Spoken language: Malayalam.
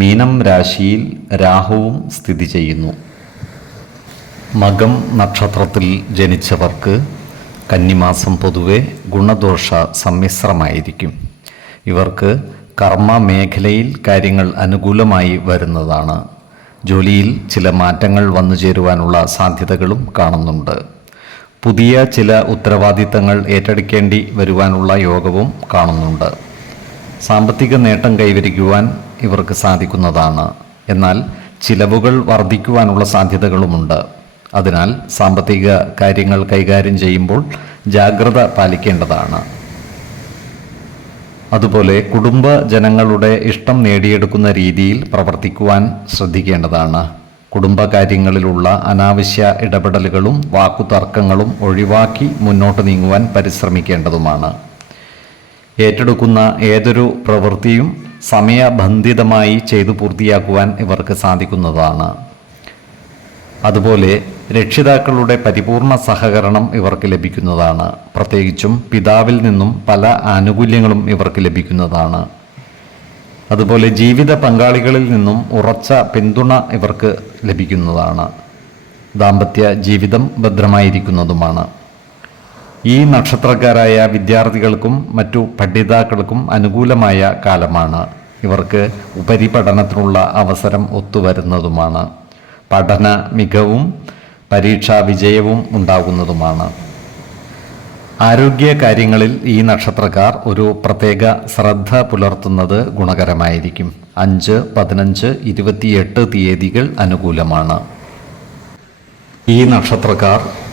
മീനം രാശിയിൽ രാഹുവും സ്ഥിതി ചെയ്യുന്നു. മകം നക്ഷത്രത്തിൽ ജനിച്ചവർക്ക് കന്നിമാസം പൊതുവെ ഗുണദോഷ സമ്മിശ്രമായിരിക്കും. ഇവർക്ക് കർമ്മ മേഖലയിൽ കാര്യങ്ങൾ അനുകൂലമായി വരുന്നതാണ്. ജോലിയിൽ ചില മാറ്റങ്ങൾ വന്നു ചേരുവാനുള്ള സാധ്യതകളും കാണുന്നുണ്ട്. പുതിയ ചില ഉത്തരവാദിത്തങ്ങൾ ഏറ്റെടുക്കേണ്ടി വരുവാനുള്ള യോഗവും കാണുന്നുണ്ട്. സാമ്പത്തിക നേട്ടം കൈവരിക്കുവാൻ ഇവർക്ക് സാധിക്കുന്നതാണ്. എന്നാൽ ചിലവുകൾ വർദ്ധിക്കുവാനുള്ള സാധ്യതകളുമുണ്ട്. അതിനാൽ സാമ്പത്തിക കാര്യങ്ങൾ കൈകാര്യം ചെയ്യുമ്പോൾ ജാഗ്രത പാലിക്കേണ്ടതാണ്. അതുപോലെ കുടുംബ ജനങ്ങളുടെ ഇഷ്ടം നേടിയെടുക്കുന്ന രീതിയിൽ പ്രവർത്തിക്കുവാൻ ശ്രദ്ധിക്കേണ്ടതാണ്. കുടുംബകാര്യങ്ങളിലുള്ള അനാവശ്യ ഇടപെടലുകളും വാക്കുതർക്കങ്ങളും ഒഴിവാക്കി മുന്നോട്ട് നീങ്ങുവാൻ പരിശ്രമിക്കേണ്ടതുമാണ്. ഏറ്റെടുക്കുന്ന ഏതൊരു പ്രവൃത്തിയും സമയബന്ധിതമായി ചെയ്തു പൂർത്തിയാക്കുവാൻ ഇവർക്ക് സാധിക്കുന്നതാണ്. അതുപോലെ രക്ഷിതാക്കളുടെ പരിപൂർണ സഹകരണം ഇവർക്ക് ലഭിക്കുന്നതാണ്. പ്രത്യേകിച്ചും പിതാവിൽ നിന്നും പല ആനുകൂല്യങ്ങളും ഇവർക്ക് ലഭിക്കുന്നതാണ്. അതുപോലെ ജീവിത പങ്കാളികളിൽ നിന്നും ഉറച്ച പിന്തുണ ഇവർക്ക് ലഭിക്കുന്നതാണ്. ദാമ്പത്യ ജീവിതം ഭദ്രമായിരിക്കുന്നതുമാണ്. ഈ നക്ഷത്രക്കാരായ വിദ്യാർത്ഥികൾക്കും മറ്റു പഠിതാക്കൾക്കും അനുകൂലമായ കാലമാണ്. ഇവർക്ക് ഉപരിപഠനത്തിനുള്ള അവസരം ഒത്തുവരുന്നതുമാണ്. പഠന മികവും പരീക്ഷാ വിജയവും ഉണ്ടാകുന്നതുമാണ്. ആരോഗ്യ കാര്യങ്ങളിൽ ഈ നക്ഷത്രക്കാർ ഒരു പ്രത്യേക ശ്രദ്ധ പുലർത്തുന്നത് ഗുണകരമായിരിക്കും. അഞ്ച് പതിനഞ്ച് ഇരുപത്തിയെട്ട് തീയതികൾ അനുകൂലമാണ്. ഈ നക്ഷത്രക്കാർ